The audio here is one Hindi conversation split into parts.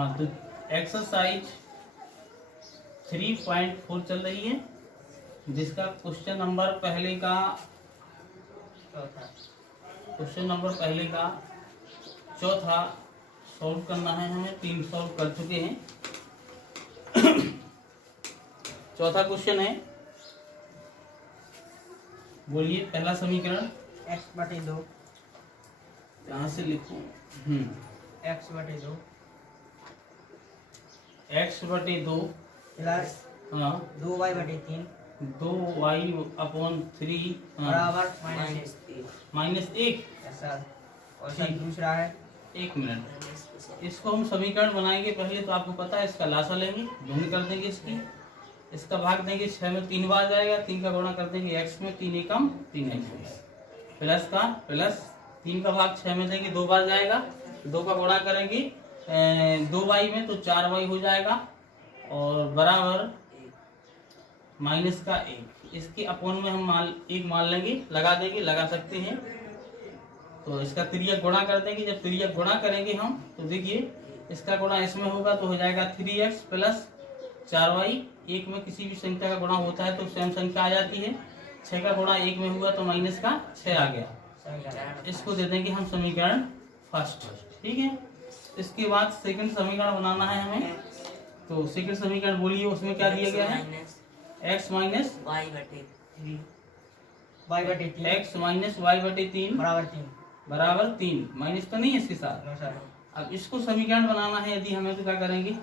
हाँ, तो एक्सरसाइज 3.4 चल रही है, जिसका क्वेश्चन नंबर पहले का चौथा सॉल्व करना है हमें। 3 सॉल्व कर चुके हैं। चौथा क्वेश्चन है, बोलिए। पहला समीकरण x/2 यहाँ से लिखो। x/2 x/2 प्लस हाँ 2y/3 2y/3 बराबर -1। ऐसा। और सर ठीक। दूसरा है, एक मिनट, इसको हम समीकरण बनाएंगे पहले। तो आपको पता है इसका लासा लेंगे, ढूंढ कर देंगे इसका भाग देंगे 6 में 3 बार जाएगा, 3 का गुणा कर देंगे x में, 3 एकम 3x, प्लस का प्लस 3 का भाग 6 में देंगे, 2 बार जाएगा, 2 का गुणा करेंगे 2y में तो 4y हो जाएगा, और बराबर माइनस का 1। इसके अपोन में हम एक मान लेंगे, लगा देंगे, लगा सकते हैं। तो इसका तिर्यक गुणा कर देंगे। जब तिर्यक गुणा करेंगे हम, तो देखिए इसका गुणा इसमें होगा तो हो जाएगा 3x प्लस 4y। 1 में किसी भी संख्या का गुणा होता है तो सेम संख्या आ जाती है। 6 का गुणा 1 में हुआ तो माइनस का 6 आ गया। इसको दे देंगे हम समीकरण फर्स्ट। ठीक है। इसके बाद सेकंड समीकरण बनाना है हमें। तो सेकंड समीकरण बोलिए, उसमें क्या दिया गया है? x minus y/3 x minus y/3 बराबर 3। माइनस तो नहीं है इसके साथ। अब इसको समीकरण बनाना है यदि हमें, तो क्या करेंगे?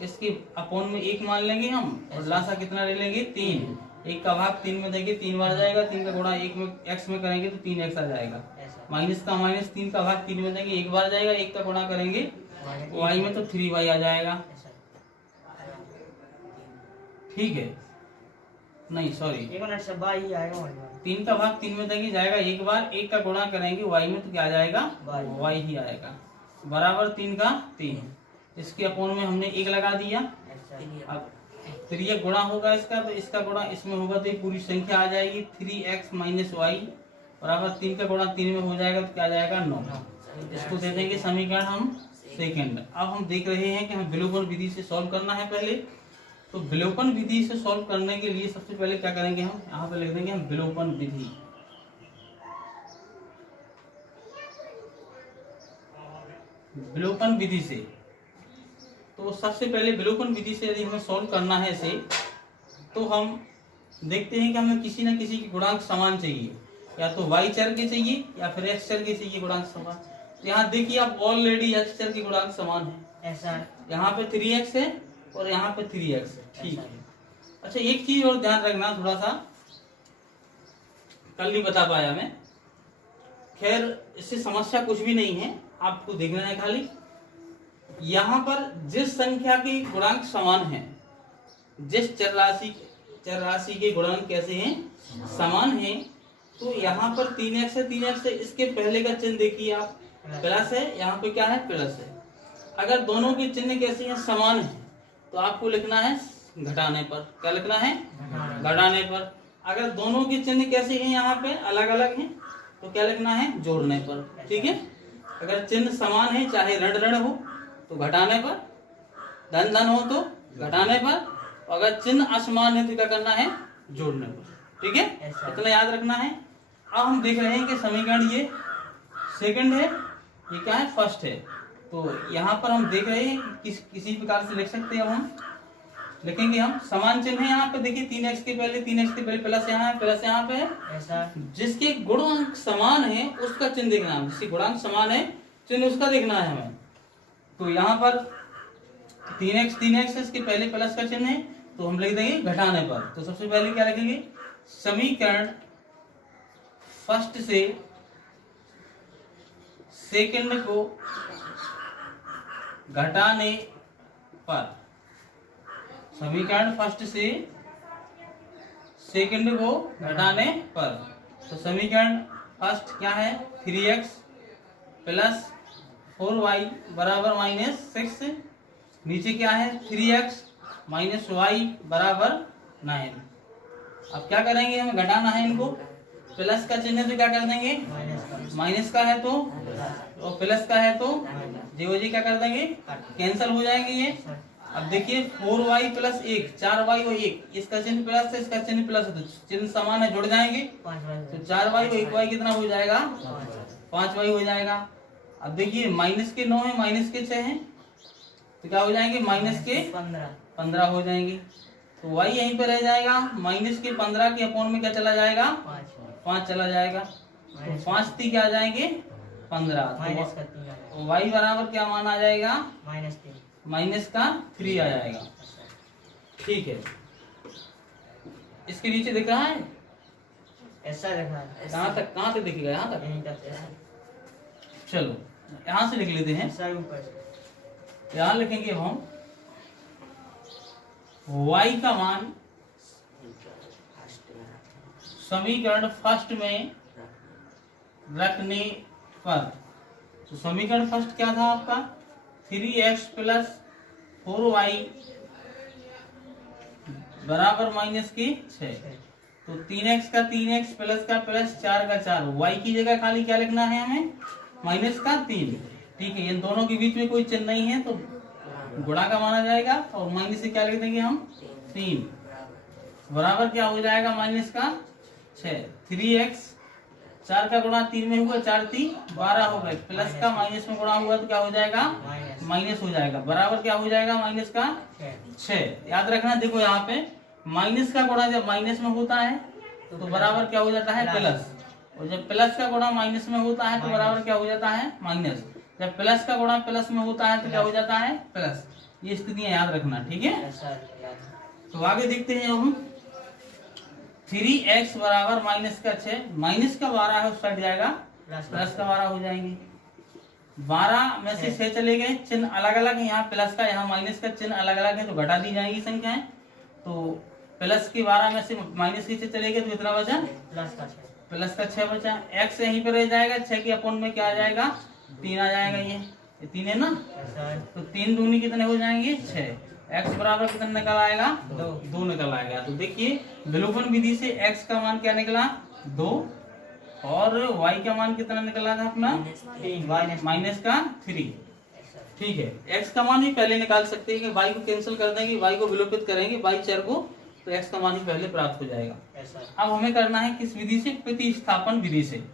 इसके अपोन में 1 मान लेंगे हम, और लासा कितना ले लेंगे? 3। 1 का भाग 3 में देंगे, 3 बार जाएगा, 3 का गुणा 1 में x में करेंगे तो 3x आ जाएगा। माइनस का माइनस 3 का भाग 3 में देंगे, 1 बार जाएगा, 1 का गुणा करेंगे y में तो 3y आ जाएगा। ठीक है, नहीं सॉरी, 3 का भाग 3 में देंगे, जाएगा 1 बार, 1 का गुणा करेंगे y में तो क्या आ जाएगा? y ही आएगा। बराबर 3 का 3। इसके अपोन में हमने 1 लगा दिया। अब तिर्यक गुणा होगा इसका, तो इसका गुणा इसमें होगा तो ये पूरी संख्या आ जाएगी 3x माइनस वाई बराबर 3 का गुणा 3 में हो जाएगा तो क्या आ जाएगा? 9। इसको दे देंगे समीकरण हम सेकंड। अब हम देख रहे हैं कि हम विलोपन विधि से सॉल्व करना है पहले। तो विलोपन विधि से सॉल्व करने के लिए सबसे पहले क्या करेंगे हम? यहाँ पे लिख देंगे हम विलोपन विधि। विलोपन विधि से, तो सबसे पहले विलोपन विधि से यदि हमें सॉल्व करना है इसे, तो हम देखते हैं कि हमें किसी न किसी की गुणांक समान चाहिए। या तो y चर के चाहिए या फिर x चर के चाहिए गुणांक समान। तो यहाँ देखिए आप ऑलरेडी x चर के गुणांक समान है। ऐसा यहाँ पे 3x है और यहाँ पे 3x है। ठीक है। अच्छा, एक चीज और ध्यान रखना, थोड़ा सा कल नहीं बता पाया मैं। खैर, इससे समस्या कुछ भी नहीं है, आपको देखना है खाली यहाँ पर जिस संख्या के गुणांक समान हैं, जिस चर राशि के गुणांक कैसे हैं? समान हैं। तो यहाँ पर 3x है, 3x है, इसके पहले का चिन्ह देखिए आप, प्लस है, यहाँ पे क्या है? प्लस है। अगर दोनों के चिन्ह कैसे हैं? समान है, तो आपको लिखना है घटाने पर। क्या लिखना है? घटाने पर। अगर दोनों के चिन्ह कैसे हैं? यहाँ पे अलग अलग हैं, तो क्या लिखना है? जोड़ने पर। ठीक है। अगर चिन्ह समान है, चाहे ऋण ऋण हो तो घटाने पर, धन धन हो तो घटाने पर, अगर चिन्ह असमान है तो क्या करना है? जोड़ने पर। ठीक है, इतना याद रखना है। अब हम देख रहे हैं कि समीकरण ये सेकंड है, ये क्या है? फर्स्ट है। तो यहाँ पर हम देख रहे हैं किसी प्रकार से लिख सकते हैं। अब हम लिखेंगे, हम समान चिन्ह है यहाँ पे। देखिए 3x के पहले प्लस यहाँ है, प्लस यहाँ पे है। जिसके गुणांक समान है उसका चिन्ह देखना है। जिसके गुणांक समान है चिन्ह उसका देखना है हमें। तो यहाँ पर 3x इसके पहले प्लस का चिन्ह है, तो हम लिख देंगे घटाने पर। तो सबसे पहले क्या लिखेंगे? समीकरण फर्स्ट से सेकंड को घटाने पर, समीकरण फर्स्ट से सेकंड को घटाने पर। तो समीकरण फर्स्ट क्या है? 3x प्लस 4y बराबर -6। नीचे क्या है? 3x माइनस y बराबर 9। अब क्या करेंगे? हमें घटाना है इनको। प्लस का चिन्ह तो क्या कर देंगे? माइनस का है तो, और प्लस का है तो जे क्या कर देंगे, काट। कैंसिल हो जाएंगे ये। सर अब देखिए 4y प्लस 1, 4y और 1, इसका चिन्ह प्लस है, इसका चिन्ह प्लस है, तो चिन्ह समान है, जुड़ जाएंगे। 5y तो 4y और 1y कितना हो जाएगा, 5y हो जाएगा। अब देखिए माइनस के 9 है, माइनस के 6 है, तो क्या हो जाएंगे, माइनस के 15 हो जाएंगे। तो y यहीं पे रह जाएगा, माइनस के 15 के अपॉन में क्या चला जाएगा, 5 चला जाएगा। तो 5 3 क्या आ जाएंगे, 15। तो y बराबर क्या मान आ जाएगा, माइनस का 3 आ जाएगा। ठीक है, इसके नीचे दिख रहा है, ऐसा लिखा है। कहाँ तक दिखेगा, यहाँ तक। यहीं तक ऐसा। चलो यहाँ से लिख लेते हैं, ऐसा ऊपर से। यहाँ लिखेंगे अब हम y का मान समीकरण फर्स्ट में रखने पर, तो समीकरण फर्स्ट क्या था आपका, 3x प्लस 4y बराबर माइनस की 6। तो 3x का 3x प्लस का प्लस 4 का 4, y की जगह खाली क्या लिखना है हमें, माइनस का 3। ठीक है, इन दोनों के बीच में कोई चिन्ह नहीं है तो गुणा का माना जाएगा, और माइनस से क्या लिख देंगे हम, 3 बराबर क्या हो जाएगा, माइनस का 6। 3x 4 का गुणा 3 में हुआ, 4 3 12 हो गए, प्लस का माइनस में गुणा हुआ तो क्या हो जाएगा, माइनस हो जाएगा, बराबर क्या हो जाएगा, माइनस का 6। याद रखना, देखो यहाँ पे माइनस का गुणा जब माइनस में होता है तो बराबर क्या हो जाता है, प्लस, और जब प्लस का गुणा माइनस में होता है तो बराबर क्या हो जाता है, माइनस। जब प्लस का गुणा प्लस में होता है तो क्या हो जाता है, प्लस। ये स्थितियां याद रखना, ठीक है। तो आगे देखते हैं हम, 3x बराबर माइनस का 6, माइनस का 12 है, उस कट जाएगा, प्लस का 12 हो जाएंगे। 12 में से 6 चले गए, चिन्ह अलग अलग है, यहाँ प्लस का यहाँ माइनस का चिन्ह अलग अलग है, तो घटा दी जाएगी संख्याएं। तो प्लस के 12 में से माइनस के 6 चले गए, तो कितना बचा, प्लस का 6 बचा। x यहीं पर रह जाएगा, 6 के अपॉन में क्या आ जाएगा, 3 आ जाएगा, ये 3 है ना, तो 3 दूनी कितने हो जाएंगे, 6। x बराबर कितना निकल आएगा, 2 निकल आएगा। तो देखिए विलोपन विधि से x का मान क्या निकला, 2, और y का मान कितना निकला था अपना, माइनस का 3। ठीक है, x का मान भी पहले निकाल सकते हैं कि y को कैंसिल कर देंगे, y को विलोपित करेंगे y चर को, तो x का मान ही पहले प्राप्त हो जाएगा। अब हमें करना है किस विधि से, प्रतिस्थापन विधि से।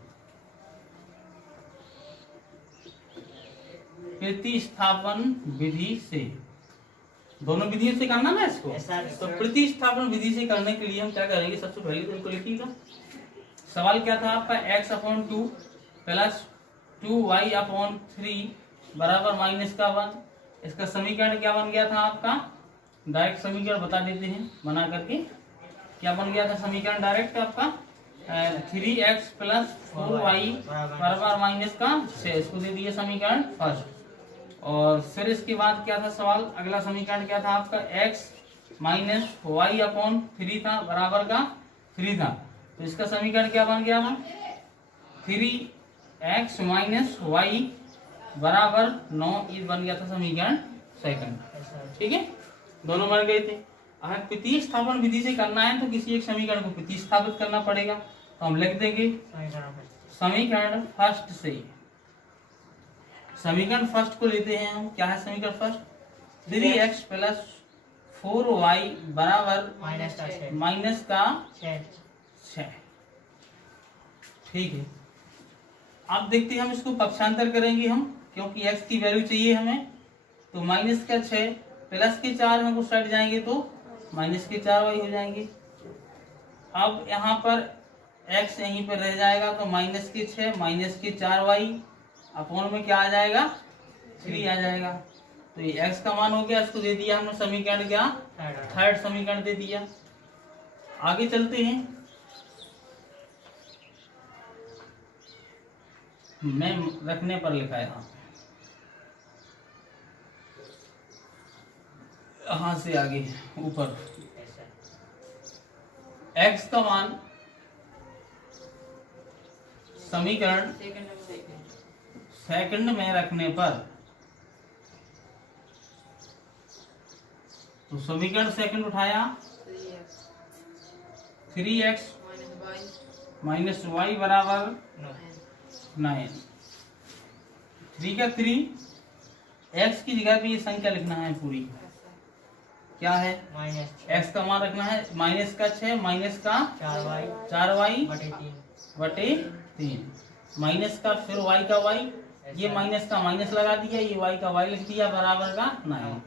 प्रतिस्थापन विधि से, दोनों विधियों से करना ना इसको। तो प्रतिस्थापन विधि से करने के लिए हम क्या करेंगे, सबसे पहले तो इनको लिखिएगा। सवाल क्या था आपका, x/2 प्लस 2y/3 बराबर माइनस का 1। इसका समीकरण क्या बन गया था आपका, डायरेक्ट समीकरण बता देते हैं बना करके, क्या बन गया था समीकरण डायरेक्ट आपका, 3x प्लस 4y बराबर माइनस का 6, इसको दे दिए समीकरण फर्स्ट। और फिर इसके बाद क्या था सवाल, अगला समीकरण क्या था आपका, x माइनस y/3 था, बराबर का 3 था, तो इसका समीकरण क्या बन गया था, 3x माइनस y बराबर 9, ये बन गया था समीकरण सेकंड। ठीक है, दोनों बन गए थे। अगर प्रतिस्थापन विधि से करना है तो किसी एक समीकरण को प्रतिस्थापित करना पड़ेगा, तो हम लिख देंगे समीकरण फर्स्ट से। समीकरण फर्स्ट को लेते हैं हम, क्या है समीकरण फर्स्ट, 3x प्लस 4y बराबर माइनस का 6। ठीक है, अब देखते हैं हम इसको पक्षांतर करेंगे हम, क्योंकि x की वैल्यू चाहिए हमें। तो माइनस का 6 प्लस के 4 में कुछ हट जाएंगे तो माइनस के 4y हो जाएंगे। अब यहाँ पर x यहीं पर रह जाएगा, तो माइनस के 6 माइनस के 4y अपॉन में क्या आ जाएगा, 3 आ जाएगा। तो ये x का मान हो गया, इसको दे दिया हमने समीकरण, क्या थर्ड समीकरण दे दिया। आगे चलते हैं, मैं रखने पर लिखा है यहाँ से आगे ऊपर, x का मान समीकरण सेकंड में रखने पर, तो समीकरण सेकंड उठाया, 3x माइनस y बराबर 9, 3 का 3 x की जगह पे ये संख्या लिखना है पूरी। क्या है? माइनस x का मान रखना है माइनस का 6 माइनस का 4y 4y बटे 3 बटे 3 माइनस का फिर y का y, ये माइनस का माइनस लगा दिया, ये y का y लिख दिया बराबर का 9।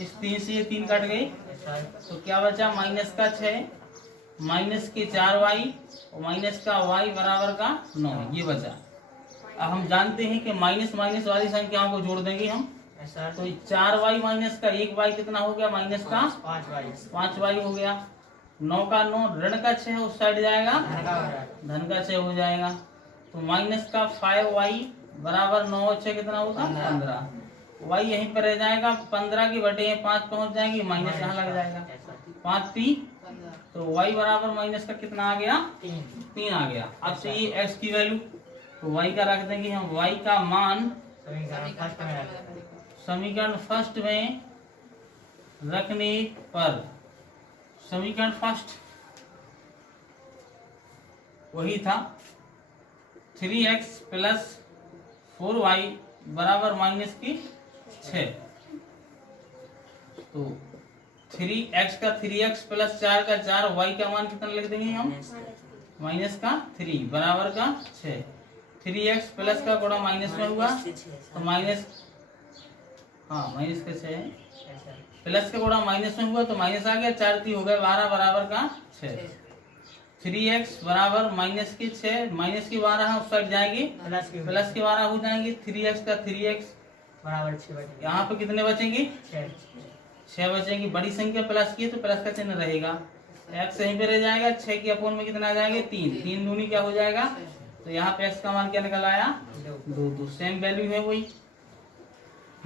इस 3 से ये 3 कट गए तो क्या बचा? माइनस का 6 माइनस के 4y और माइनस का y बराबर का 9, ये बचा। अब हम जानते हैं कि माइनस माइनस वाली संख्याओं को जोड़ देंगे हम, तो 4y माइनस का 1y कितना हो गया? माइनस का 5y हो गया। 9 का 9 ऋण का 6 उस साइड जाएगा, धन का 6 हो जाएगा। तो माइनस का 5y बराबर 9 और 6 कितना होगा? 15। y यहीं पर रह जाएगा, 15 की बटे 5 पहुंच जाएंगे, माइनस यहाँ लग जाएगा 5 3, तो y बराबर माइनस का कितना आ गया? 3 आ गया। अब से ये x की वैल्यू, तो y का रख देंगे हम, y का मान समीकरण फर्स्ट में रखने पर, समीकरण फर्स्ट वही था 3x प्लस 4y बराबर माइनस की 6। तो 3x का 3x प्लस 4 का 4, y का मान कितना लिख देंगे हम? माइनस का 3 बराबर का 6। 3x प्लस का गुणा माइनस में हुआ तो माइनस, हाँ माइनस का 6 प्लस का गुणा माइनस में हुआ तो माइनस आ गया, 4 3 हो गए 12 बराबर का 6। 3x बराबर माइनस के 6 माइनस की 12 उस साइड जाएंगे, प्लस के 12 हो जाएंगे। 3x का 3x बराबर 6 यहाँ पे कितने बचेंगे? 6 बचेंगे। बड़ी संख्या प्लस की है तो प्लस का चिन्ह रहेगा, x यहीं पे रह जाएगा। 6 के अपोन में कितना आ जाएंगे? 3 3 दूनी क्या हो जाएगा? तो यहाँ पे x का मान क्या निकल आया? 2 2। सेम वैल्यू है वही,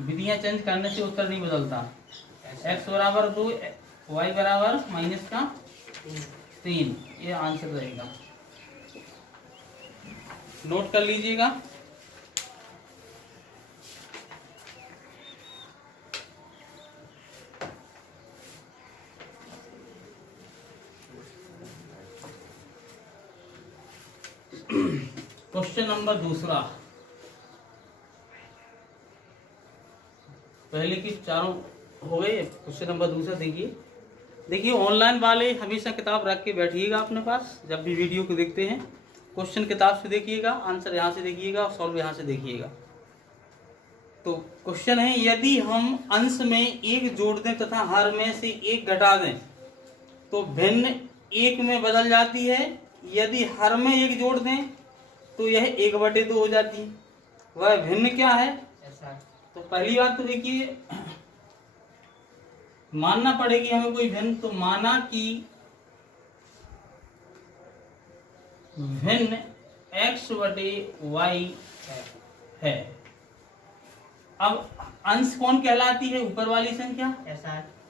विधियां चेंज करने से उत्तर नहीं बदलता। x बराबर 2 y बराबर माइनस का 3, ये आंसर रहेगा। नोट कर लीजिएगा। क्वेश्चन नंबर दूसरा, पहले की चारों हो गए, क्वेश्चन नंबर दूसरा देखिए ऑनलाइन वाले हमेशा किताब रख के बैठिएगा अपने पास, जब भी वीडियो को देखते हैं क्वेश्चन किताब से देखिएगा, आंसर यहाँ से देखिएगा और सॉल्व यहाँ से देखिएगा। तो क्वेश्चन है, यदि हम अंश में 1 जोड़ दें तथा हर में से 1 घटा दें तो भिन्न 1 में बदल जाती है। यदि हर में 1 जोड़ दें तो यह 1/2 हो जाती है। वह भिन्न क्या है? तो पहली बात तो देखिए, मानना पड़ेगी हमें कोई भिन्न। तो माना कि भिन्न x/y है। अब अंश कौन कहलाती है? ऊपर वाली संख्या,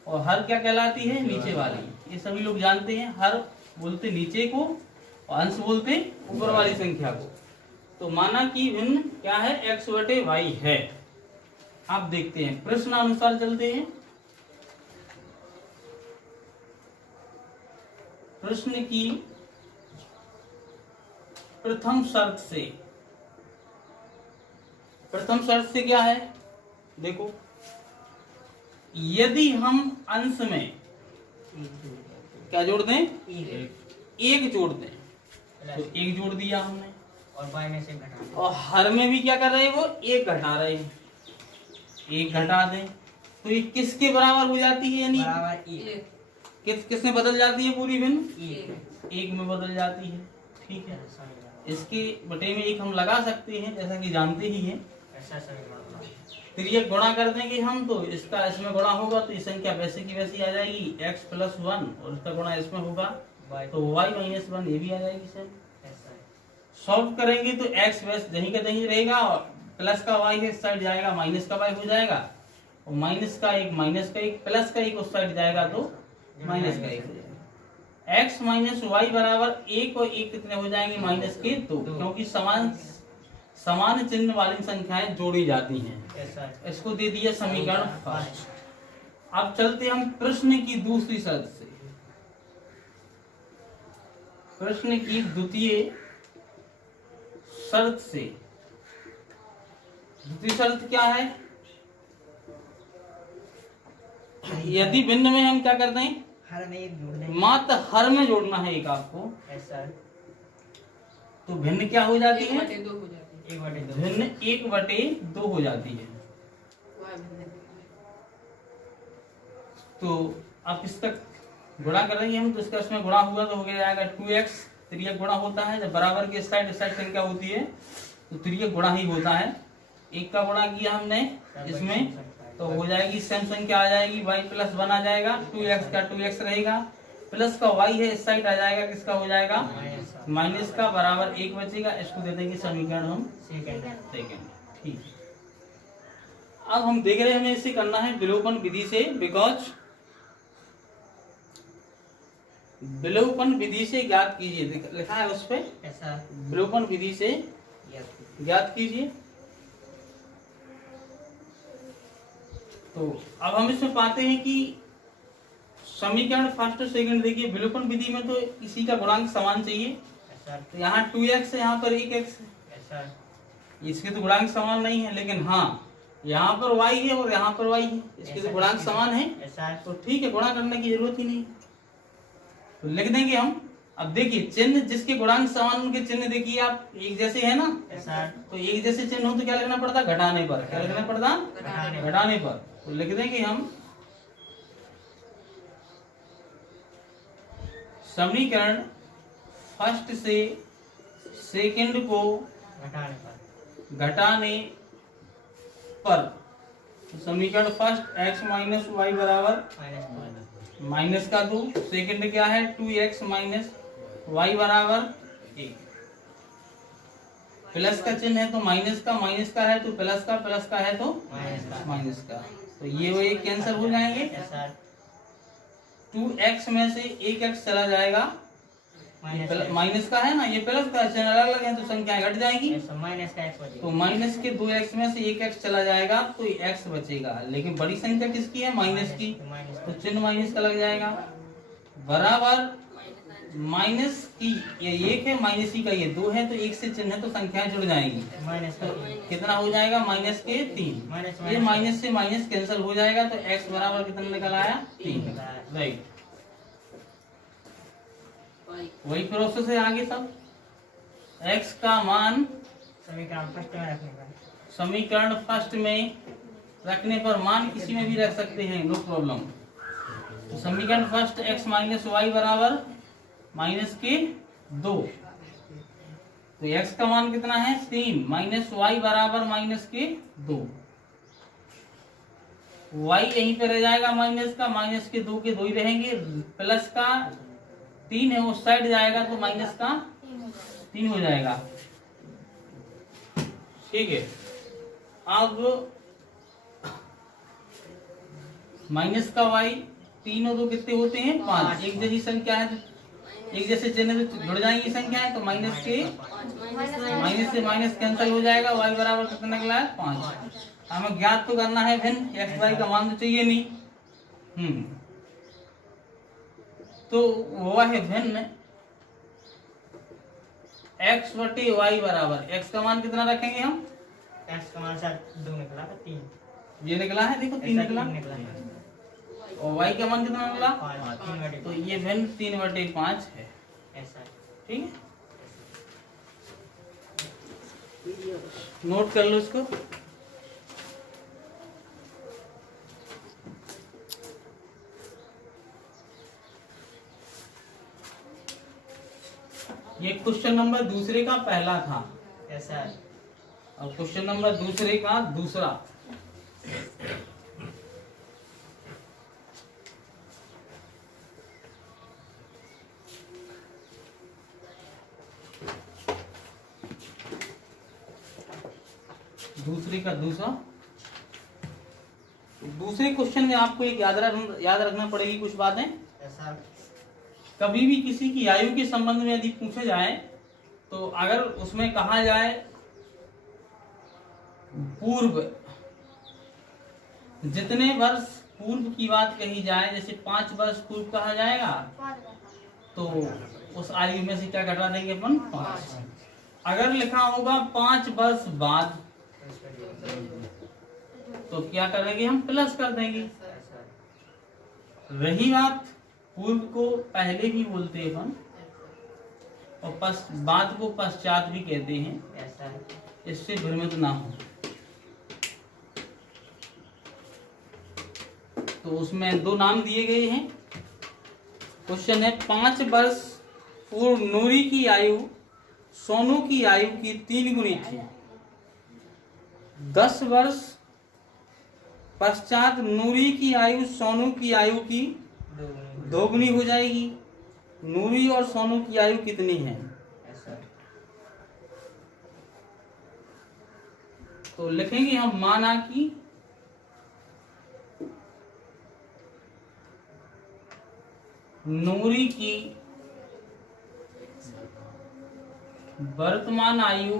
और हर क्या कहलाती है? नीचे वाली। ये सभी लोग जानते हैं, हर बोलते नीचे को और अंश बोलते ऊपर वाली संख्या को। तो माना कि भिन्न क्या है? x/y है। अब देखते हैं, प्रश्न अनुसार चलते हैं। प्रश्न की प्रथम शर्त से क्या है? देखो, यदि हम अंश में क्या जोड़ दें? 1 जोड़ दें, तो 1 जोड़ दिया हमने, और y में से घटा, और हर में भी क्या कर रहे हैं? वो 1 घटा रहे हैं। 1 घटा दें तो ये किसके बराबर हो जाती है? यानी बराबर किस में बदल जाती है? पूरी भिन्न 1 1 में बदल जाती है। ठीक है, इसके बटे में 1 हम लगा सकते हैं, जैसा कि जानते ही हैं। फिर ये गुणा कर देंगे हम, तो इसका इसमें गुणा होगा तो ये संख्या वैसे की वैसी आ जाएगी, x + 1, और इसका गुणा इसमें होगा तो y - 1 ये भी आ जाएगी। सर सॉल्व करेंगे तो x वैसे दही का दही रहेगा, और प्लस का y इस साइड जाएगा, माइनस का y हो जाएगा, और माइनस का 1 प्लस का 1 उस साइड जाएगा तो माइनस का 1 हो जाएगा। x - y बराबर 1 और 1 कितने हो जाएंगे? -2, क्योंकि समान चिन्ह वाली संख्याएं जोड़ी जाती हैं। इसको दे दिया समीकरण फर्स्ट। अब चलते हम प्रश्न की दूसरी शर्त से। प्रश्न की द्वितीय शर्त से, द्वितीय शर्त क्या है? यदि भिन्न में हम क्या करते हैं, हर में एक जोड़ देंगे। मात्र हर में जोड़ना है एक आपको, यस सर। तो भिन्न क्या हो जाती है, 1/2 हो जाती है। 1/2। भिन्न 1/2 हो जाती है। वह भिन्न। तो अब इस तक गुणा करेंगे हम, तो इसका इसमें गुणा हुआ तो हो गया जाएगा 2x, त्रियक गुणा होता है जब बराबर के साइड संख्या होती है तो त्रियक गुणा ही होता है। एक का गुणा किया हमने इसमें तो हो जाएगी सेम संख्या आ जाएगी, y प्लस 1 आ जाएगा, 2x का 2x रहेगा, प्लस का y है इस साइड आ जाएगा, किसका हो जाएगा माइनस का, बराबर 1 बचेगा। इसको दे देंगे समीकरण हम सेकंड। ठीक, अब हम देख रहे हैं हमें इसे करना है विलोपन विधि से, बिकॉज विलोपन विधि से ज्ञात कीजिए, लिखा है उस पे ऐसा। विलोपन विधि से ज्ञात कीजिए। तो अब हम इसमें पाते हैं कि समीकरण फर्स्ट सेकंड देखिए, विलोपन विधि में तो इसी का गुणांक समान चाहिए, तो यहाँ 2x है, यहाँ पर 1x है, इसके तो गुणांक समान नहीं है, लेकिन हाँ यहाँ पर y है और यहाँ पर y है, इसके तो गुणांक समान है, तो ठीक है, गुणा करने की जरूरत ही नहीं। तो लिख देंगे हम। अब देखिए चिन्ह जिसके गुणांक समान, उनके चिन्ह देखिए आप एक जैसे है ना, तो एक जैसे चिन्ह हो तो क्या लिखना पड़ता, घटाने पर, क्या लिखना पड़ता, घटाने पर। तो लिख देंगे हम समीकरण फर्स्ट से सेकंड को घटाने पर, तो समीकरण फर्स्ट x माइनस वाई बराबर माइनस का 2, सेकंड क्या है 2x माइनस वाई बराबर 1, प्लस का चिन्ह है तो माइनस का है तो प्लस का है तो माइनस का, तो ये वो एक कैंसिल हो जाएंगे। 2x में से 1x चला जाएगा, माइनस का है ना, ये प्लस का चिन्ह अलग अलग है तो संख्याएं घट जाएंगी, तो माइनस के 2x में से 1x चला जाएगा तो x बचेगा, लेकिन बड़ी संख्या किसकी है, माइनस की, तो चिन्ह माइनस का लग जाएगा, बराबर माइनस की ये 1 है, माइनस की का ये 2 है, तो 1 से चिन्ह है तो संख्याएं जुड़ जाएंगी, तो कितना हो जाएगा माइनस के 3, ये माइनस से माइनस कैंसिल हो जाएगा, तो x बराबर कितना निकल आया 3, राइट। वही प्रोसेस है आगे सब, x का मान समीकरण फर्स्ट में रखने पर मान किसी में भी रख सकते हैं, नो प्रॉब्लम। तो समीकरण फर्स्ट x माइनस वाई बराबर माइनस के 2, तो x का मान कितना है 3, माइनस वाई बराबर माइनस के 2, y यहीं पे रह जाएगा माइनस का, माइनस के 2 के 2 ही रहेंगे, प्लस का 3 है उस साइड जाएगा तो माइनस का 3 हो जाएगा, ठीक है। अब माइनस का y 3 और 2 कितने होते हैं 5, एक जैसी संख्या है, एक जैसे चिन्ह तो जुड़ जाएंगी संख्याएं, तो माइनस से माइनस कैंसिल हो जाएगा, y बराबर कितना निकला है 5। हमें ज्ञात तो करना है भिन्न, x y का मान तो चाहिए नहीं, तो वो है भिन्न x बटे y बराबर, x का मान कितना रखेंगे हम, x का मान शायद 2 निकला था, 3 ये निकला है, देखो 3 निकला, और y का मान कितना निकला 5, तो ये भिन्न 3/5 है, ऐसा। ठीक है, नोट कर लो इसको। ये क्वेश्चन नंबर दूसरे का पहला था, ऐसा। और क्वेश्चन नंबर दूसरे का दूसरा। दूसरे का दूसरा, दूसरे क्वेश्चन में आपको एक याद रखना पड़ेगी कुछ बातें। ऐसा। कभी भी किसी की आयु के संबंध में यदि पूछे जाए, तो अगर उसमें कहा जाए पूर्व, जितने वर्ष पूर्व की बात कही जाए, जैसे 5 वर्ष पूर्व कहा जाएगा, तो उस आयु में से क्या घटा देंगे अपन 5। अगर लिखा होगा 5 वर्ष बाद, तो क्या करेंगे हम प्लस कर देंगे, रही बात पूर्व को पहले भी बोलते हैं अपन, और बाद को पश्चात भी कहते हैं, यस सर। इससे भ्रमित ना हो। तो उसमें दो नाम दिए गए हैं। क्वेश्चन है 5 वर्ष पूर्व नूरी की आयु सोनू की आयु की 3 गुनी थी। 10 वर्ष पश्चात नूरी की आयु सोनू की आयु की 2 गुनी हो जाएगी। नूरी और सोनू की आयु कितनी है? Yes sir. तो लिखेंगे हम माना कि नूरी की वर्तमान आयु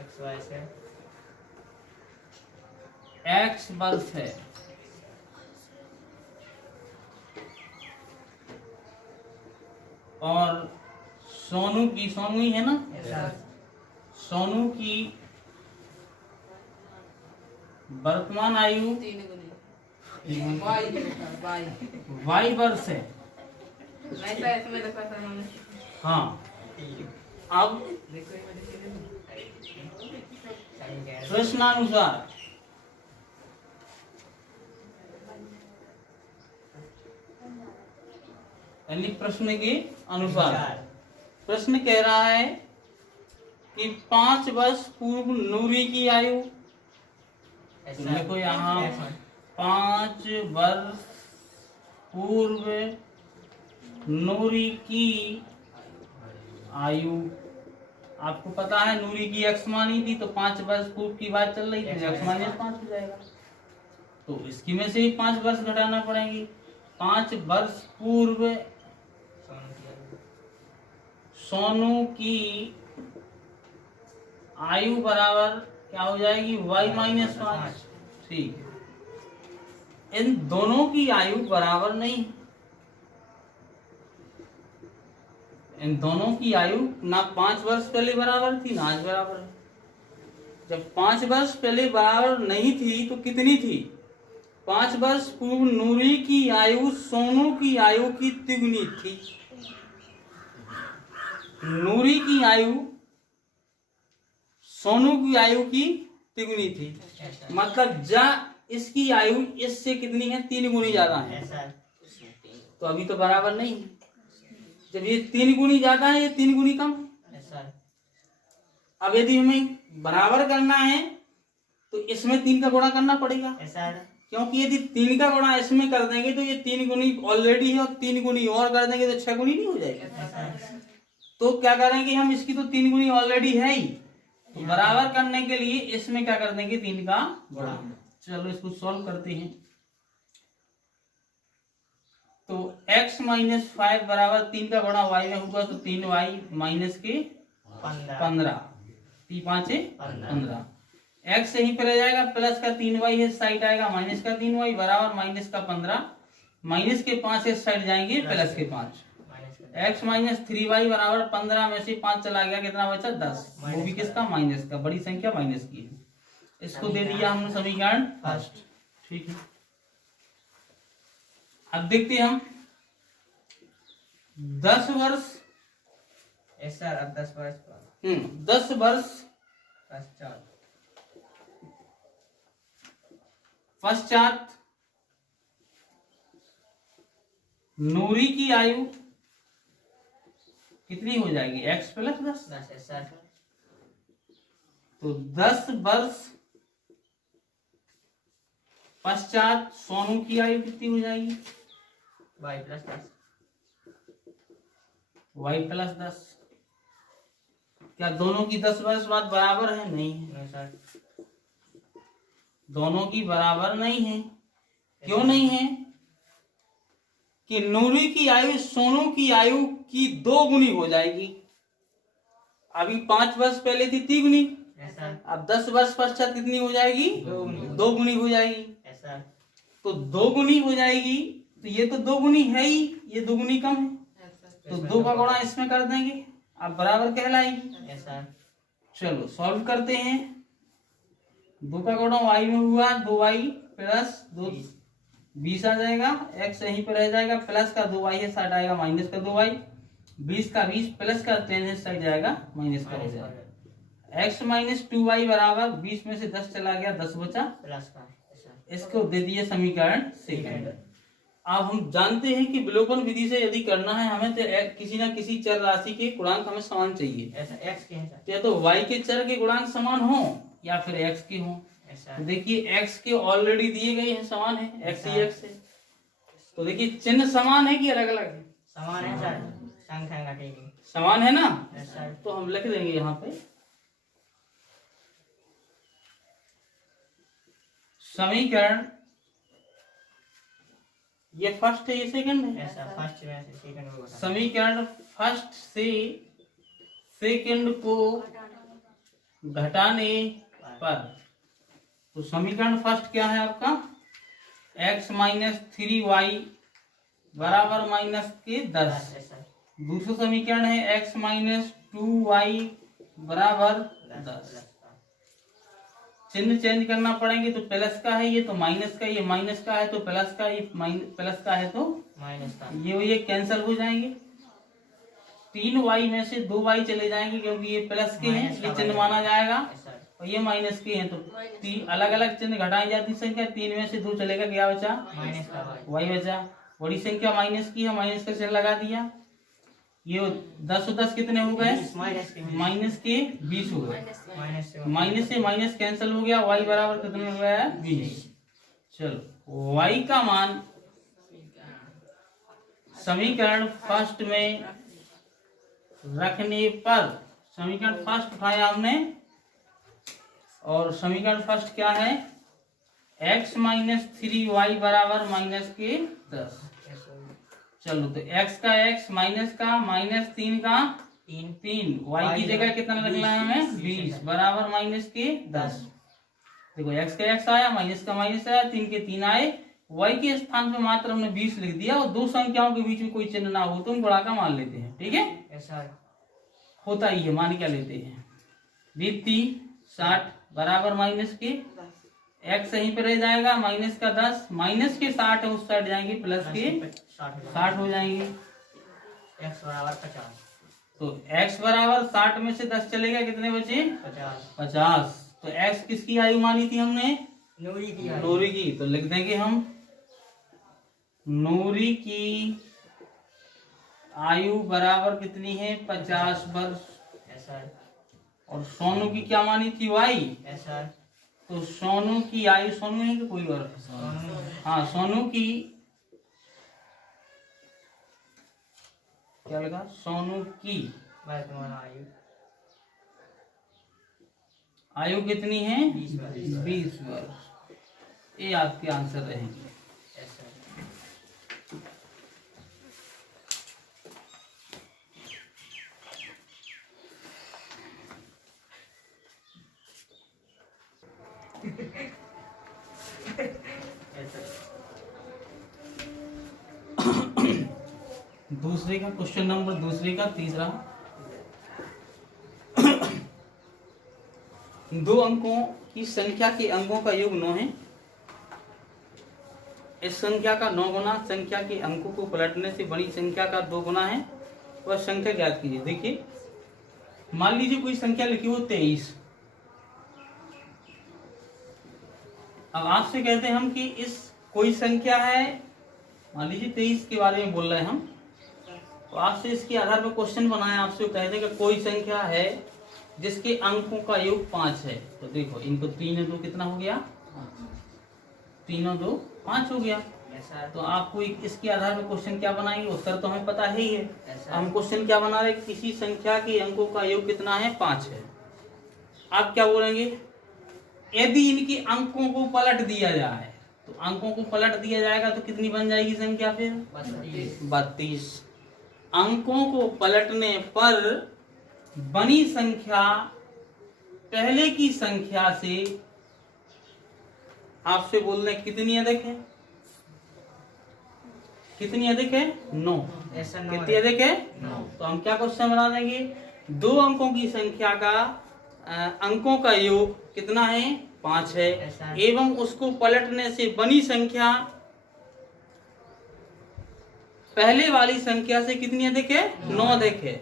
एक्स वाई से x वर्ष है और सोनू ही है ना, यस सर। सोनू की वर्तमान आयु 3 गुनी वाई लिखा वाई y वर्ष है। नहीं तो इसमें देखा था हमने। हाँ, अब देखो ये मैंने किया नहीं। प्रश्नानुसार यानी प्रश्न के अनुसार प्रश्न कह रहा है कि 5 वर्ष पूर्व नूरी की आयु, यस तो सर। देखो यहाँ यस सर। 5 वर्ष पूर्व नूरी की आयु, आपको पता है नूरी की x मानी थी, तो 5 वर्ष पूर्व की बात चल रही थी, x माइनस 5 हो जाएगा। तो इसकी में से भी 5 वर्ष घटाना पड़ेंगे। 5 वर्ष पूर्व सोनू की आयु बराबर क्या हो जाएगी? y minus 5। ठीक है, इन दोनों की आयु बराबर नहीं, इन दोनों की आयु ना 5 वर्ष पहले बराबर थी ना आज बराबर है। जब 5 वर्ष पहले बराबर नहीं थी तो कितनी थी? 5 वर्ष पूर्व नूरी की आयु सोनू की आयु की तिगुनी थी। नूरी की आयु सोनू की आयु की तिगुनी थी, मतलब इसकी आयु इससे कितनी है? 3 गुनी ज्यादा है। Yes sir. तो अभी तो बराबर नहीं है। जब ये 3 गुनी ज्यादा है, ये 3 गुनी कम। Yes sir. अब यदि हमें बराबर करना है तो इसमें 3 का गुणा करना पड़ेगा, यस सर। क्योंकि यदि 3 का गुणा इसमें कर देंगे तो ये 3 गुनी ऑलरेडी है और 3 गुनी और कर देंगे तो 6 गुनी नहीं हो जाएगी। Yes sir. तो क्या करेंगे हम, इसकी तो 3 गुनी ऑलरेडी है ही, तो बराबर करने के लिए इसमें क्या कर देंगे? 3 का गुणा। चलो इसको सॉल्व करते हैं। तो x माइनस 5 बराबर 3 का गुणा y में होगा, तो 3y माइनस के 15, 3 5 15। x यहीं पर आ जाएगा, प्लस का 3y इस साइड आएगा, माइनस का 3y बराबर माइनस का 15, माइनस के 5 इस साइड जाएंगे, प्लस के 5। x माइनस 3y बराबर 15 में से 5 चला गया, कितना बचा? 10। वो भी किसका? माइनस का, बड़ी संख्या माइनस की है। इसको दे दिया हमने समीकरण फर्स्ट। ठीक है, अब देखते हैं हम 10 वर्ष। Yes sir. अब 10 वर्ष 10 वर्ष पश्चात नूरी की आयु कितनी हो जाएगी? x plus 10। 10। Yes sir. तो 10 वर्ष पश्चात सोनू की आयु कितनी हो जाएगी? Y plus 10। y plus 10। क्या दोनों की 10 वर्ष बाद बराबर है? नहीं है, नो सर। दोनों की बराबर नहीं है। क्यों नहीं है? कि नूरी की आयु सोनू की आयु की 2 गुनी हो जाएगी। अभी 5 वर्ष पहले थी 3 गुनी, यस सर। अब 10 वर्ष पश्चात कितनी हो जाएगी? 2 गुनी हो जाएगी। Yes sir. तो 2 गुनी हो जाएगी, तो ये तो 2 गुनी है ही, ये 2 गुनी कम है, तो 2 का गुणा इसमें कर देंगे, अब बराबर कहलाएगी। Yes sir. चलो सॉल्व करते हैं। 2 का गुणा y में हुआ 2y प्लस 2 20 आ जाएगा, x यहीं पर रह जाएगा, प्लस का 2y है साइड आएगा माइनस का 2y, 20 का 20 प्लस का 10 है साइड जाएगा माइनस का हो जाएगा। x माइनस 2y बराबर 20 में से 10 चला गया, 10 बचा, प्लस का। yes, sir. इसको दे दिए समीकरण सेकंड। अब हम जानते हैं कि विलोपन विधि से यदि करना है हमें तो किसी ना किसी चर राशि के गुणांक हमें समान चाहिए। ऐसा x के हैं सर। या तो y के चर के गुणांक समान हो या फिर x के हो। ऐसा तो देखिए x के ऑलरेडी दिए गए हैं, समान है, x ही x है। तो देखिए चिन्ह समान है कि अलग अलग है? समान है सर, संख्या घटेगी। समान है ना, yes, sir. तो हम लिख देंगे यहाँ पे समीकरण, ये फर्स्ट है ये सेकंड है। ऐसा फर्स्ट में से सेकंड को बता। समीकरण फर्स्ट से सेकंड को घटाने पर, तो समीकरण फर्स्ट क्या है आपका, x माइनस 3y बराबर माइनस के 10। ऐसा दूसरा समीकरण है x माइनस 2y बराबर 10। चिन्ह चेंज करना पड़ेंगे, तो प्लस का है ये तो माइनस का, ये माइनस का है तो प्लस का, ये प्लस का है तो माइनस का। ये कैंसिल हो जाएंगे। 3y में से 2y चले जाएंगे क्योंकि ये प्लस के हैं, ये चिन्ह माना जाएगा, ऐसा और ये माइनस के हैं, तो अलग अलग चिन्ह घटाई जाती संख्या, 3 में से 2 चलेगा, क्या बचा, माइनस का y बचा। बड़ी संख्या माइनस की है, माइनस का चिन्ह लगा दिया। ये 10 और 10 कितने हो गए, माइनस के 20 हो गए, माइनस से माइनस कैंसिल हो गया, y बराबर कितने हो गया, 20। चलो y का मान समीकरण फर्स्ट में रखने पर, समीकरण फर्स्ट उठाया हमने, और समीकरण फर्स्ट क्या है, x माइनस 3y बराबर माइनस के 10। चलो तो x का x, माइनस का माइनस, 3 का 3, y की जगह कितना रखना है हमें, 20 बराबर माइनस के 10। देखो x का x आया, माइनस का माइनस आया, 3 के 3 आए, y के स्थान पे मात्र हमने 20 लिख दिया, और दो संख्याओं के बीच में कोई चिन्ह ना हो तो हम बड़ा का मान लेते हैं, ठीक है, ऐसा होता ही है, मान क्या लेते हैं, 20 60 बराबर माइनस के, x यहीं पे रह जाएगा, माइनस का 10, माइनस के 60 है उस साइड जाएंगे, प्लस के 60 हो जाएंगे, x बराबर 50। तो x बराबर 60 में से 10 चलेगा, कितने बचे, 50। तो x किसकी आयु मानी थी हमने, नूरी की, तो लिख देंगे हम नूरी की आयु बराबर कितनी है, 50 वर्ष। ऐसा और सोनू की क्या मानी थी, y, ऐसा तो सोनू की आयु, सोनू है कि कोई और, हाँ सोनू की क्या लगा, सोनू की वर्तमान आयु आयु कितनी है, 20 वर्ष। ये आपके आंसर रहेंगे। ऐसा दूसरे का क्वेश्चन नंबर, दूसरे का तीसरा, दो अंकों की संख्या के अंकों का योग 9 है। इस संख्या का 9 गुना संख्या के अंकों को पलटने से बड़ी संख्या का 2 गुना है, वह संख्या ज्ञात कीजिए। देखिए मान लीजिए कोई संख्या लिखी हो 23, अब आपसे कहते हैं हम कि इस कोई संख्या है, मान लीजिए 23 के बारे में बोल रहे हैं हम, तो आपसे इसके आधार पर क्वेश्चन बनाया, आपसे कहते हैं कि कोई संख्या है जिसके अंकों का योग 5 है। तो देखो इनको 3 और 2 कितना हो गया, 3 और 2 5 हो गया। तो आपको इसके आधार पर क्वेश्चन क्या बनाएंगे, उत्तर तो हमें पता ही है। हम क्वेश्चन क्या बना रहे, किसी संख्या के अंकों का योग कितना है, 5 है। आप क्या बोलेंगे, यदि इनके अंकों को पलट दिया जाए, तो अंकों को पलट दिया जाएगा तो कितनी बन जाएगी संख्या, फिर 32। अंकों को पलटने पर बनी संख्या पहले की संख्या से आपसे बोलने कितनी अधिक है, कितनी अधिक है, 9। कितनी अधिक है, 9। तो हम क्या क्वेश्चन बना देंगे, दो अंकों की संख्या का अंकों का योग कितना है, 5 है, एवं उसको पलटने से बनी संख्या पहले वाली संख्या से कितनी अधिक है? 9 अधिक है।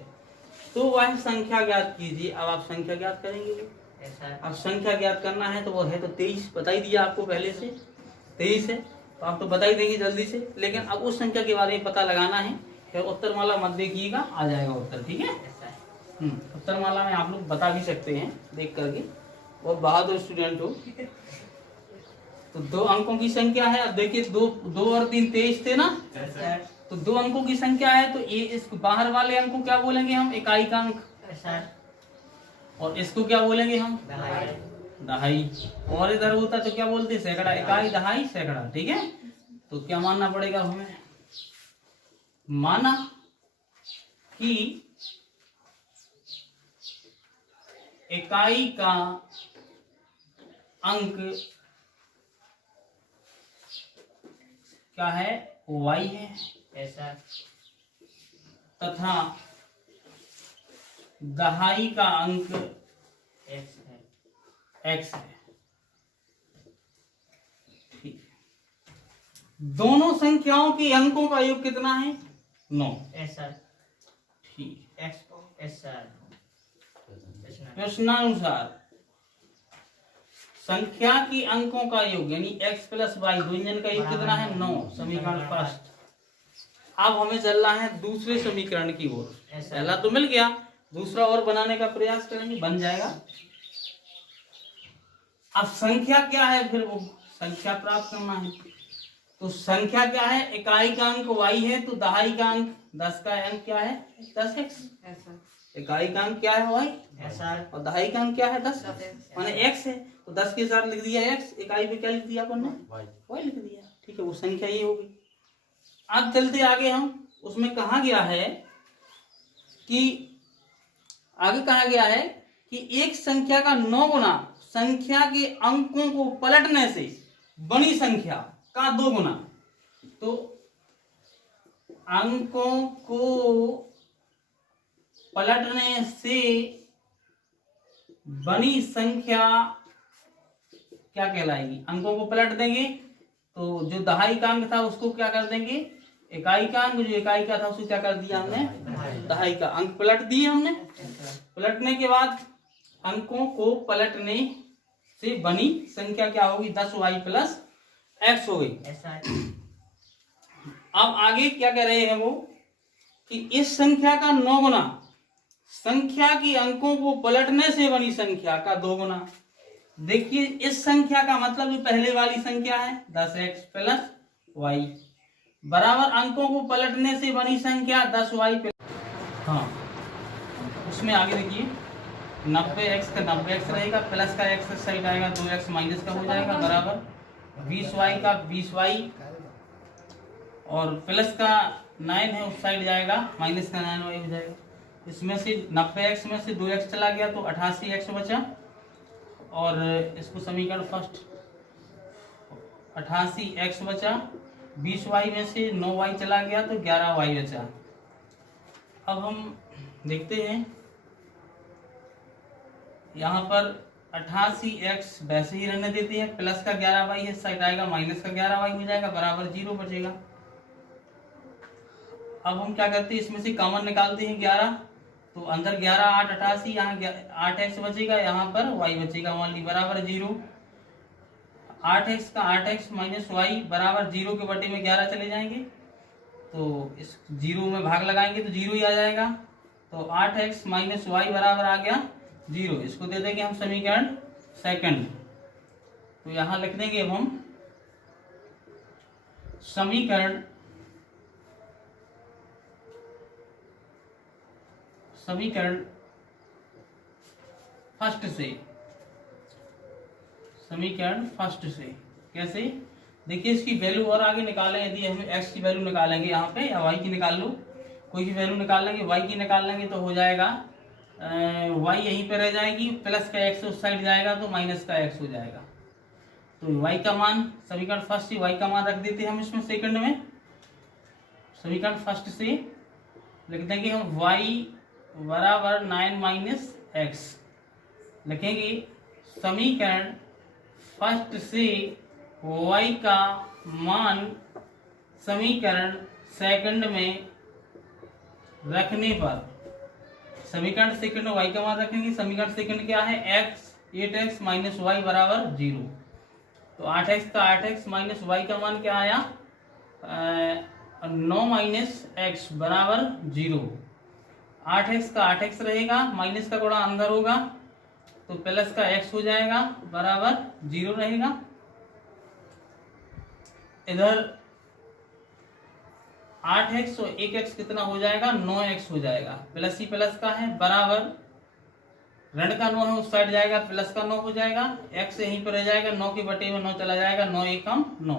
तो वह संख्या ज्ञात कीजिए। अब आप संख्या ज्ञात करेंगे। Yes sir. अब संख्या ज्ञात करना है तो वो है तो 23 बता ही दिया आपको पहले से, 23 है तो आप तो बता ही देंगे जल्दी से। लेकिन अब उस संख्या के बारे में पता लगाना है। फिर उत्तरमाला मत देखिएगा, आ जाएगा उत्तर, ठीक है। Yes sir. उत्तरमाला में आप लोग बता भी सकते हैं देख करके, बहुत बहादुर स्टूडेंट हो। तो 2 अंकों की संख्या है। अब देखिए 2 और 3 23 थे ना, यस सर। तो 2 अंकों की संख्या है तो ये इस बाहर वाले अंक को क्या बोलेंगे हम? इकाई का अंक। Yes sir. और इसको क्या बोलेंगे हम? दहाई। दहाई। और इधर होता तो क्या बोलते? सैकड़ा। इकाई, दहाई, सैकड़ा, ठीक है। तो क्या मानना पड़ेगा हमें? माना कि इकाई का अंक क्या है? y है। Yes sir. तथा दहाई का अंक एक्स है। x है। ठीक है। दोनों संख्याओं के अंकों का योग कितना है? 9। Yes sir. ठीक। एक्स। Yes sir. प्रश्नानुसार संख्या के अंकों का योग यानी x प्लस वाई व्यंजन का योग कितना है? 9। समीकरण फर्स्ट। अब हमें चलना है दूसरे समीकरण की ओर। पहला तो मिल गया, दूसरा और बनाने का प्रयास करेंगे, बन जाएगा। अब संख्या क्या है? फिर वो संख्या प्राप्त करना है। तो संख्या क्या है? इकाई का अंक y है तो दहाई का अंक 10 का अंक क्या है? 10x। इकाई का अंक क्या है? y। Yes sir. और दहाई का अंक क्या है? 10 माने x है। तो 10 के साथ लिख दिया x, इकाई पे क्या लिख दिया अपन ने? y लिख दिया, ठीक है। वो संख्या ये होगी। अब चलते आगे हम, उसमें कहा गया है कि आगे कहा गया है कि एक संख्या का 9 गुना संख्या के अंकों को पलटने से बड़ी संख्या का 2 गुना। तो अंकों को पलटने से बड़ी संख्या क्या कहलाएगी? अंकों को पलट देंगे तो जो दहाई का अंक था उसको क्या कर देंगे? इकाई का अंक, जो इकाई का था उसको क्या कर दिया हमने? दहाई का अंक पलट दिए हमने। पलटने के बाद अंकों को पलटने से बनी संख्या क्या होगी? 10y प्लस x हो गई। Yes sir. अब आगे क्या कह रहे हैं वो कि इस संख्या का 9 गुना संख्या के अंकों को पलटने से बनी संख्या का 2 गुना। देखिए इस संख्या का मतलब जो पहले वाली संख्या है 10x प्लस y बराबर अंकों को पलटने से बनी संख्या 10y प्लस, हाँ उसमें आगे देखिए 90x का 90x रहेगा, प्लस का x साइड आएगा, 2x माइनस का हो जाएगा, बराबर 20y का 20y और प्लस का 9 है उस साइड जाएगा, माइनस का 9y हो जाएगा। इसमें से 90x में से 2x चला गया तो 88x बचा। और इसको समीकरण फर्स्ट 88x बचा, 20y में से 9y चला गया तो 11y बचा। अब हम देखते हैं यहाँ पर 88x वैसे ही रहने देते हैं, प्लस का 11y इस साइड आएगा, माइनस का 11y हो जाएगा, बराबर 0 बचेगा। अब हम क्या करते हैं इसमें से कॉमन निकालते हैं 11, तो अंदर 11 8 88, यहाँ 8x बचेगा, यहाँ पर y बचेगा मान ली, बराबर 0। 8x का 8x माइनस वाई बराबर 0 के बटे में 11 चले जाएंगे, तो इस 0 में भाग लगाएंगे तो 0 ही आ जाएगा। तो 8x माइनस वाई बराबर आ गया 0। इसको दे देंगे हम समीकरण सेकंड। तो यहाँ लिख देंगे अब हम समीकरण फर्स्ट से, समीकरण फर्स्ट से कैसे? देखिए इसकी वैल्यू और आगे निकालें। यदि हम x की वैल्यू निकालेंगे यहाँ पे या y की निकाल लो, कोई की वैल्यू निकाल लेंगे, y की निकाल लेंगे तो हो जाएगा y यहीं पे रह जाएगी, प्लस का x उस साइड जाएगा तो माइनस का x हो जाएगा। तो y का मान समीकरण फर्स्ट से y का मान रख देते हैं हम इसमें सेकंड में। समीकरण फर्स्ट से लिख देंगे हम y बराबर 9 माइनस x लिखेंगे। समीकरण फर्स्ट से y का मान समीकरण सेकंड में रखने पर समीकरण सेकंड y का मान रखेंगे। समीकरण सेकंड क्या है? x 8x माइनस वाई बराबर 0। तो 8x का 8x माइनस वाई का मान क्या आया? 9 माइनस एक्स बराबर 0। 8x का 8x रहेगा, माइनस का गुणा अंदर होगा तो प्लस का x हो जाएगा बराबर 0 रहेगा। इधर 8x और 1x कितना हो जाएगा? 9x हो जाएगा। प्लस ही प्लस का है बराबर ऋण का 9 है, उस साइड जाएगा प्लस का 9 हो जाएगा। x यहीं पर रह जाएगा, 9 के बटे में 9 चला जाएगा, 9 एकम 9।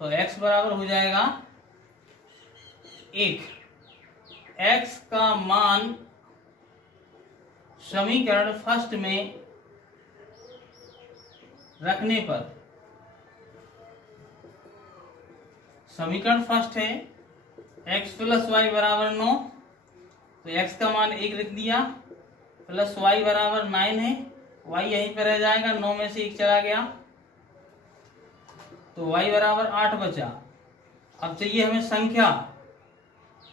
तो x बराबर हो जाएगा 1। x का मान समीकरण फर्स्ट में रखने पर, समीकरण फर्स्ट है x प्लस वाई बराबर 9, तो x का मान 1 रख दिया, प्लस y बराबर 9 है, y यहीं पर रह जाएगा, 9 में से 1 चला गया तो y बराबर 8 बचा। अब चाहिए हमें संख्या,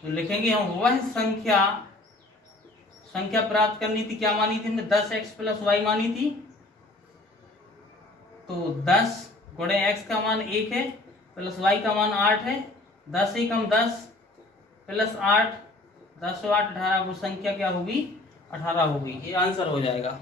तो लिखेंगे हम वह संख्या प्राप्त करनी थी। क्या मानी थी हमने? 10x प्लस वाई मानी थी। तो 10 गुणे x का मान 1 है, प्लस y का मान 8 है, 10 एकम 10 प्लस 8, 10 और 8 18, वो संख्या क्या होगी? 18 होगी। ये आंसर हो जाएगा।